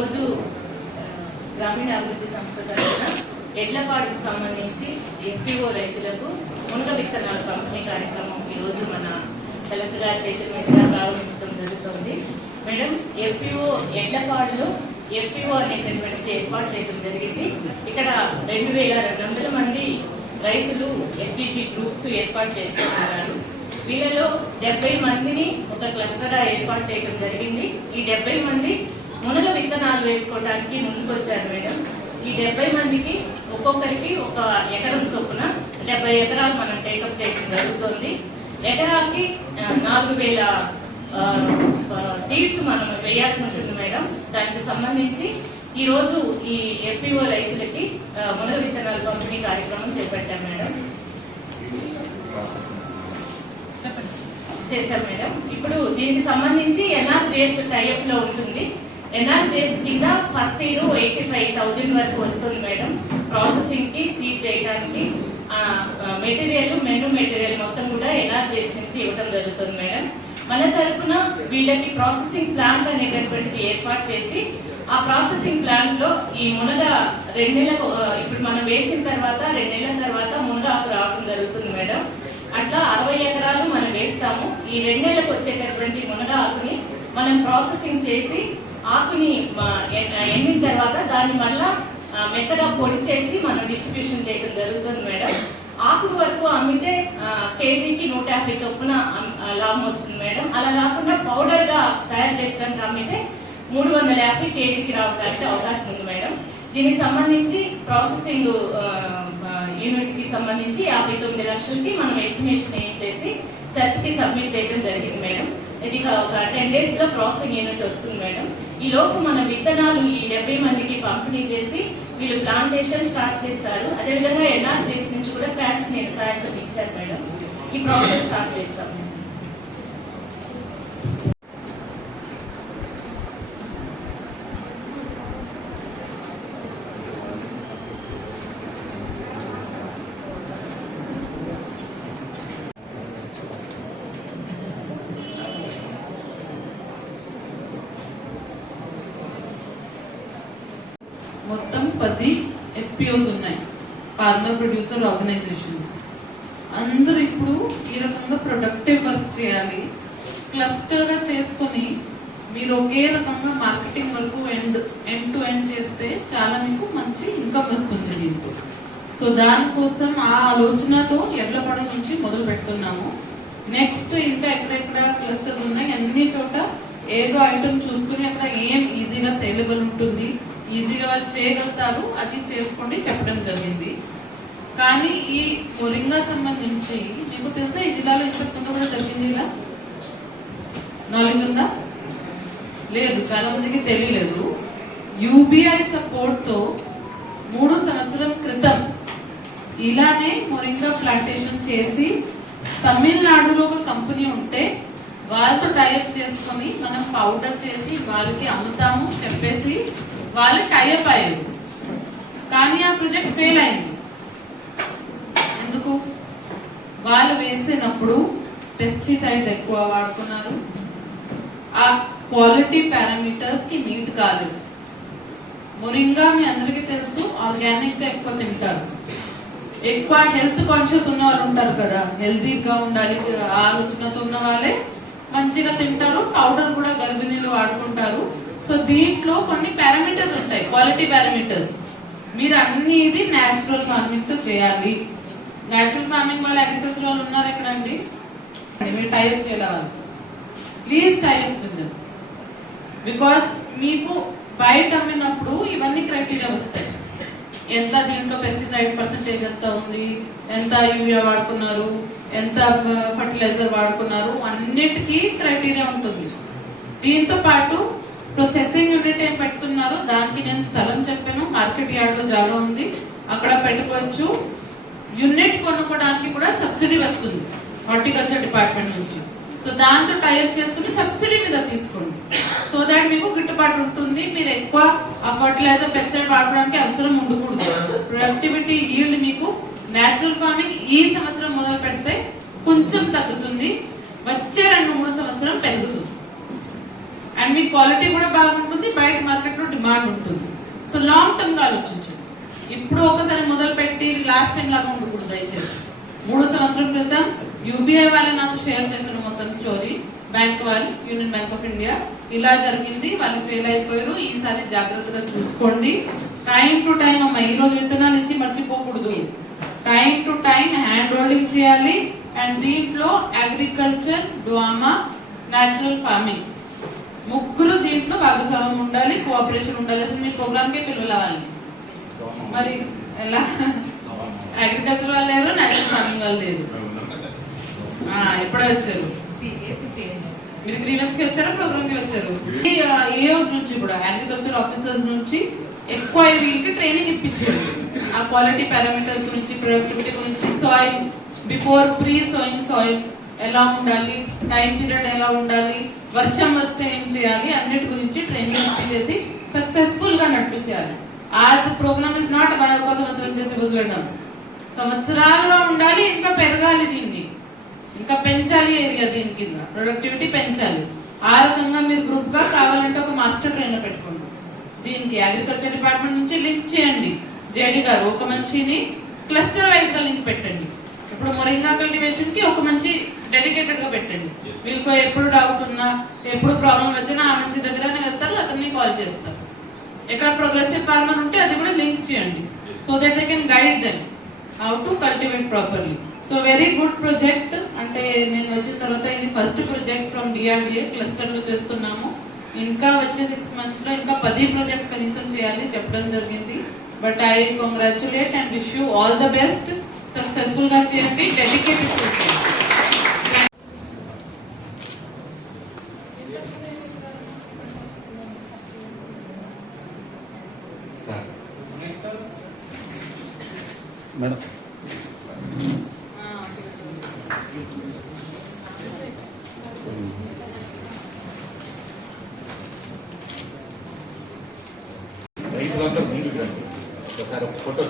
ఈరోజు గ్రామీణ గ్రామీణాభివృద్ధి సంస్థ తరఫున ఎడ్లపాడుకు సంబంధించి ఎఫ్పిఓ రైతులకు మునగ విత్తనాల పంపిణీ కార్యక్రమం ఈరోజు మన కలెక్టర్ చైతన్యంగా ప్రారంభించడం జరుగుతుంది. మేడం ఎంపీఓ ఎడ్లపాడులో ఎఫ్పిఓ అనేటటువంటిది ఏర్పాటు చేయడం జరిగింది. ఇక్కడ రెండు వేల రెండు వందల మంది రైతులు ఎల్పిజి గ్రూప్స్ ఏర్పాటు చేసుకుంటున్నారు. వీళ్ళలో డెబ్బై మందిని ఒక క్లస్టర్గా ఏర్పాటు చేయడం జరిగింది. ఈ డెబ్బై మంది విత్తనాలు వేసుకోవడానికి ముందుకొచ్చారు మేడం. ఈ డెబ్బై మందికి ఒక్కొక్కరికి ఒక ఎకరం చొప్పున డెబ్బై ఎకరాలు మనం టేకప్ చేయడం జరుగుతుంది. ఎకరాకి నాలుగు వేల సీడ్స్ మనం వేయాల్సి ఉంటుంది మేడం. దానికి సంబంధించి ఈరోజు ఈ ఎఫ్పిఓ రైతులకి ఆ, మునగ విత్తనాలు పంపిణీ కార్యక్రమం చేపట్టాం మేడం. చేశాం మేడం. ఇప్పుడు దీనికి సంబంధించి ఎన్ఆర్జిఎస్ టైప్లో ఉంటుంది. ఎన్ఆర్జిఎస్ కింద first year eighty five thousand వరకు వస్తుంది మేడం. ప్రాసెసింగ్కి సీడ్ చేయడానికి మెటీరియల్ మెను మెటీరియల్ మొత్తం కూడా ఎన్ఆర్జిఎస్ నుంచి ఇవ్వడం జరుగుతుంది మేడం. మన తరఫున వీళ్ళకి ప్రాసెసింగ్ ప్లాంట్ అనేటటువంటిది ఏర్పాటు చేసి ఆ ప్రాసెసింగ్ ప్లాంట్లో ఈ మునగ రెండు నెలల ఇప్పుడు మనం వేసిన తర్వాత రెండు నెలల తర్వాత మునగ ఆకు రావడం జరుగుతుంది మేడం. అట్లా అరవై ఎకరాలు మనం వేస్తాము. ఈ రెండు నెలలకు వచ్చేటటువంటి మునగ ఆకుని మనం ప్రాసెసింగ్ చేసి ఆకుని ఎండిన తర్వాత దాన్ని మళ్ళా మెత్తగా పొడి చేసి మనం డిస్ట్రిబ్యూషన్ చేయడం జరుగుతుంది మేడం. ఆకు వరకు అమ్మితే కేజీకి నూట యాభై చొప్పున లాభం వస్తుంది మేడం. అలా కాకుండా పౌడర్గా తయారు చేసడానికి అమ్మితే మూడు వందల యాభై కేజీకి రావడానికి అవకాశం ఉంది మేడం. దీనికి సంబంధించి ప్రాసెసింగ్ యూనిట్కి సంబంధించి యాభై తొమ్మిది లక్షలకి మనం ఎస్టిమేషన్ ఏం చేసి సెట్కి సబ్మిట్ చేయడం జరిగింది మేడం. ఇది ఒక టెన్ డేస్లో ప్రాసెసింగ్ యూనిట్ వస్తుంది మేడం. ఈ లోపు మన విత్తనాలు ఈ డెబ్బై మందికి పంపిణీ చేసి వీళ్ళు ప్లాంటేషన్ స్టార్ట్ చేస్తారు. అదేవిధంగా ఎన్ఆర్జీఎస్ నుంచి కూడా ప్యాచ్ నేను సాయంత్రం ఇచ్చారు మేడం. ఈ ప్రాసెస్ స్టార్ట్ చేస్తాం. మొత్తం పది ఎఫ్పిఓస్ ఉన్నాయి. ఫార్మర్ ప్రొడ్యూసర్ ఆర్గనైజేషన్స్ అందరూ ఇప్పుడు ఈ రకంగా ప్రొడక్టివ్ వర్క్ చేయాలి. క్లస్టర్గా చేసుకొని మీరు ఒకే రకంగా మార్కెటింగ్ వరకు ఎండ్ ఎండ్ టు ఎండ్ చేస్తే చాలా మీకు మంచి ఇన్కమ్ వస్తుంది దీంతో. సో దానికోసం ఆ ఆలోచనతో ఎడ్లపడ నుంచి మొదలు పెడుతున్నాము. నెక్స్ట్ ఇంకా ఎక్కడెక్కడ క్లస్టర్స్ ఉన్నాయి? అన్ని చోట ఏదో ఐటమ్ చూసుకుని అక్కడ ఏం ఈజీగా సేలబుల్ ఉంటుంది? ఈజీగా వాళ్ళు చేయగలుగుతారు అది చేసుకోండి చెప్పడం జరిగింది. కానీ ఈ మొరింగా సంబంధించి మీకు తెలుసా ఈ జిల్లాలో ఇంతకు ముందు కూడా జరిగింది ఇలా? నాలెడ్జ్ ఉందా? లేదు చాలా మందికి తెలియలేదు. యూబీఐ సపోర్ట్తో మూడు సంవత్సరం క్రితం ఇలానే మొరింగా ప్లాంటేషన్ చేసి తమిళనాడులో ఒక కంపెనీ ఉంటే వాళ్ళతో టైప్ చేసుకొని మనం పౌడర్ చేసి వాళ్ళకి అమ్ముతాము చెప్పేసి వాళ్ళు టైఅప్ అయ్యారు. కానీ ఆ ప్రాజెక్ట్ ఫెయిల్ అయింది. ఎందుకు? వాళ్ళు వేసినప్పుడు పెస్టిసైడ్స్ ఎక్కువ వాడుకున్నారు ఆ క్వాలిటీ పారామీటర్స్కి మీట్ కాలేదు. మొరింగా మీ అందరికీ తెలుసు ఆర్గానిక్గా ఎక్కువ తింటారు. ఎక్కువ హెల్త్ కాన్షియస్ ఉన్న వాళ్ళు ఉంటారు కదా. హెల్తీగా ఉండాలి ఆలోచనతో ఉన్న వాళ్ళే మంచిగా తింటారు పౌడర్ కూడా గర్భిణీలు వాడుకుంటారు. సో దీంట్లో కొన్ని పారామీటర్స్ ఉంటాయి క్వాలిటీ పారామీటర్స్ మీరు అన్ని ఇది న్యాచురల్ ఫార్మింగ్తో చేయాలి. న్యాచురల్ ఫార్మింగ్ వాళ్ళు అగ్రికల్చర్ వాళ్ళు ఉన్నారు ఎక్కడండి? మీరు టైప్ చేయాలి ప్లీజ్ టైప్ విత్ బికాస్ మీకు బయట అమ్మినప్పుడు ఇవన్నీ క్రైటీరియా వస్తాయి. ఎంత దీంట్లో పెస్టిసైడ్ పర్సంటేజ్ ఎంత ఉంది? ఎంత యూరియా వాడుకున్నారు? ఎంత ఫర్టిలైజర్ వాడుకున్నారు? అన్నిటికీ క్రైటీరియా ఉంటుంది. దీంతో పాటు ప్రొసెసింగ్ యూనిట్ ఏం పెడుతున్నారు? దానికి నేను స్థలం చెప్పాను. మార్కెట్ యార్డ్లో జాగా ఉంది. అక్కడ పెట్టుకోవచ్చు. యూనిట్ కొనుక్కోవడానికి కూడా సబ్సిడీ వస్తుంది. హార్టికల్చర్ డిపార్ట్మెంట్ నుంచి. సో దాంతో టైప్ చేసుకుని సబ్సిడీ మీద తీసుకోండి. సో దాట్ మీకు గిట్టుబాటు ఉంటుంది. మీరు ఎక్కువ ఆ ఫర్టిలైజర్ పెస్టిసైడ్ వాడడానికి అవసరం ఉండకూడదు. ప్రొడక్టివిటీ ఈల్డ్ మీకు న్యాచురల్ ఫార్మింగ్ ఈ సంవత్సరం మొదలు పెడితే కొంచెం తగ్గుతుంది. వచ్చే రెండు మూడు సంవత్సరం పెరుగుతుంది. అండ్ మీ క్వాలిటీ కూడా బాగుంటుంది. బయట మార్కెట్లో డిమాండ్ ఉంటుంది. సో లాంగ్ టర్మ్ ఆలోచించండి. ఇప్పుడు ఒకసారి మొదలు పెట్టి లాస్ట్ టైం లాగా ఉండకూడదు దయచేసి. మూడు సంవత్సరం క్రితం యూబీఐ వాళ్ళు నాతో షేర్ చేసిన స్టోరీ బ్యాంక్ వాళ్ళు యూనియన్ బ్యాంక్ ఆఫ్ ఇండియా ఇలా జరిగింది. వాళ్ళు ఫెయిల్ అయిపోయారు. ఈసారి జాగ్రత్తగా చూసుకోండి. టైం టు టైం అమ్మ ఈ రోజు విత్తనాలు ఇచ్చి మర్చిపోకూడదు. Time to time hand holding చేయాలి. అండ్ దీంట్లో అగ్రికల్చర్ డ్వామా న్యాచురల్ ఫార్మింగ్ ముగ్గురు దీంట్లో భాగస్వామ్యం ఉండాలి కోఆపరేషన్ ఉండాలి. అసలు మీ ప్రోగ్రామ్కే పిల్లలు అవ్వాలి. మరి ఎలా? అగ్రికల్చర్ వాళ్ళు లేరు న్యాచురల్ ఫార్మింగ్ వాళ్ళు లేరు. ఎప్పుడే వచ్చారు. మీరు గ్రీవెన్స్కి వచ్చారా? ప్రోగ్రామ్కి వచ్చారు? ఏఓస్ నుంచి కూడా అగ్రికల్చర్ ఆఫీసర్స్ నుంచి ఎక్కువ వీళ్ళకి ట్రైనింగ్ ఇప్పించారు. ఆ క్వాలిటీ పారామీటర్స్ గురించి ప్రొడక్టివిటీ గురించి soil before pre sowing soil ఎలా ఉండాలి? టైం పీరియడ్ ఎలా ఉండాలి? వర్షం వస్తే ఏం చేయాలి? అన్నిటి గురించి ట్రైనింగ్ ఇప్పించేసి సక్సెస్ఫుల్గా నడిపించాలి ఆ ప్రోగ్రామ్ ఇస్ నాట్ ఒక సంవత్సరం చేసి వదిలేడం సంవత్సరాలుగా ఉండాలి ఇంకా పెరగాలి దీన్ని. ఇంకా పెంచాలి ఏరియా దీని కింద. ప్రొడక్టివిటీ పెంచాలి. ఆ రకంగా మీరు గ్రూప్గా కావాలంటే ఒక మాస్టర్ ట్రైనర్ పెట్టుకోండి. దీనికి అగ్రికల్చర్ డిపార్ట్మెంట్ నుంచి లింక్ చేయండి. జేడి గారు ఒక మనిషిని క్లస్టర్ వైజ్గా లింక్ పెట్టండి. ఇప్పుడు మొరింగా కల్టివేషన్కి ఒక మంచి డెడికేటెడ్గా పెట్టండి. వీళ్ళకి ఎప్పుడు డౌట్ ఉన్నా ఎప్పుడు ప్రాబ్లం వచ్చినా ఆ మనిషి దగ్గరనే వెళ్తారు అతన్ని కాల్ చేస్తారు. ఎక్కడ ప్రోగ్రెసివ్ ఫార్మర్ ఉంటే అది కూడా లింక్ చేయండి. So that they can guide them how to cultivate properly so very good project. అంటే నేను వచ్చిన తర్వాత ఇది ఫస్ట్ ప్రాజెక్ట్ ఫ్రమ్ డిఆర్డిఏ క్లస్టర్లో చేస్తున్నాము. ఇంకా వచ్చే సిక్స్ మంత్స్లో ఇంకా పది ప్రాజెక్ట్ కనీసం చేయాలి చెప్పడం జరిగింది. But I congratulate and wish you all the best సక్సెస్ఫుల్గా చేయండి డెడికేటెడ్ మేడం రైతులంతా ముందుకు రండి ఒకసారి ఒక ఫోటో